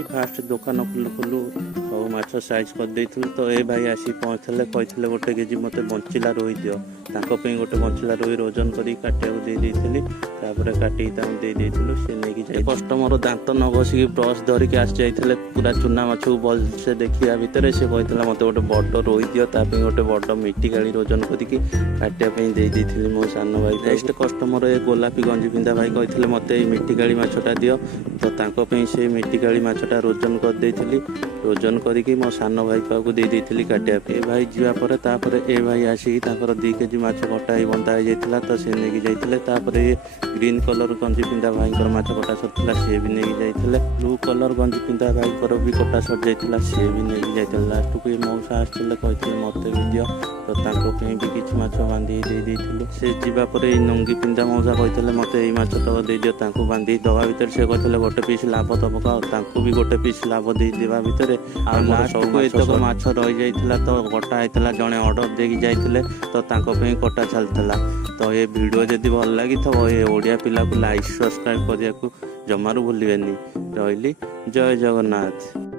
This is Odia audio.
ଆଜି ଫାଷ୍ଟ ଦୋକାନ ଖୋଲୁ ଖୋଲୁ ସବୁ ମାଛ ସାଇଜ୍ କରିଦେଇଥିଲୁ। ତ ଏ ଭାଇ ଆସି ପହଞ୍ଚିଥିଲେ, କହିଥିଲେ 1 କେଜି ମୋତେ ବଞ୍ଚିଲା ରୋହି ଦିଅ। ତାଙ୍କ ପାଇଁ ଗୋଟେ ବଞ୍ଚିଲା ରୋହି ଓଜନ କରିକି କାଟିବାକୁ ଦେଇଥିଲି। ତାପରେ କାଟିକି ତାଙ୍କୁ ଦେଇଥିଲୁ, ସେ ନେଇକି ଯାଇ କଷ୍ଟମର ଦାନ୍ତ ନ ଘଷିକି ବ୍ରସ୍ ଧରିକି ଆସି ଯାଇଥିଲେ। ପୁରା ଚୁନା ମାଛକୁ ଭଲସେ ଦେଖିବା ଭିତରେ ସେ କହିଥିଲା ମୋତେ ଗୋଟେ ବଡ଼ ରୋହି ଦିଅ, ତା ପାଇଁ ଗୋଟେ ବଡ଼ ମିଟିକାଳି ଓଜନ କରିକି କାଟିବା ପାଇଁ ଦେଇଥିଲି ମୋ ସାନ ଭାଇ। ନେକ୍ସଟ କଷ୍ଟମର ଏ ଗୋଲାପୀ ଗଞ୍ଜି ପିନ୍ଧା ଭାଇ କହିଥିଲେ ମୋତେ ଏଇ ମିଟିକାଳି ମାଛଟା ଦିଅ। ତ ତାଙ୍କ ପାଇଁ ସେ ମିଟିକାଳି ମାଛଟା ଓଜନ କରିଦେଇଥିଲି। ଓଜନ କରିକି ମୋ ସାନ ଭାଇ ପାଖକୁ ଦେଇଥିଲି କାଟିବା ପାଇଁ। ଏ ଭାଇ ଯିବା ପରେ ତାପରେ ଏ ଭାଇ ଆସିକି ତାଙ୍କର 2 କେଜି ମାଛ କଟା ହେଇ ବନ୍ଧା ହେଇଯାଇଥିଲା, ତ ସେ ନେଇକି ଯାଇଥିଲେ। ତାପରେ ଏ ଗ୍ରୀନ୍ କଲର ଗଞ୍ଜି ପିନ୍ଧା ଭାଇଙ୍କର ମାଛ କଟା ସରିଥିଲା, ସିଏ ବି ନେଇକି ଯାଇଥିଲେ। ବ୍ଲୁ କଲର ଗଞ୍ଜି ପିନ୍ଧା ଭାଇଙ୍କର ବି କଟା ସରିଯାଇଥିଲା, ସିଏ ବି ନେଇକି ଯାଇଥିଲେ। ଲାଷ୍ଟକୁ ଏ ମଉସା ଆସିଥିଲେ, କହିଥିଲେ ମୋତେ ବି ଦିଅ। ତ ତାଙ୍କ ପାଇଁ ବି କିଛି ମାଛ ବାନ୍ଧିକି ଦେଇଥିଲୁ। ସେ ଯିବା ପରେ ଏଇ ନଙ୍ଗି ପିନ୍ଧା ମଉସା କହିଥିଲେ ମୋତେ ଏଇ ମାଛ ତକ ଦେଇଦିଅ। ତାଙ୍କୁ ବାନ୍ଧିକି ଦେବା ଭିତରେ ସେ କହିଥିଲେ ଗୋଟେ ପିସ୍ ଲାଭ ତ ପକାଅ। ତାଙ୍କୁ ବି ଗୋଟେ ପିସ୍ ଲାଭ ଦେଇଦେବା ଭିତରେ ଆଉ ଲାଷ୍ଟକୁ ଏତକ ମାଛ ରହିଯାଇଥିଲା, ତ କଟା ହେଇଥିଲା। ଜଣେ ଅର୍ଡ଼ର ଦେଇକି ଯାଇଥିଲେ, ତ ତାଙ୍କ ପାଇଁ କଟା ଚାଲିଥିଲା। ତ ଏ ଭିଡ଼ିଓ ଯଦି ଭଲ ଲାଗିଥିବ ଏ ଓଡ଼ିଆ ପିଲାକୁ ଲାଇକ୍ ସବସ୍କ୍ରାଇବ୍ କରିବାକୁ ଜମାରୁ ଭୁଲିବେନି। ରହିଲି, ଜୟ ଜଗନ୍ନାଥ।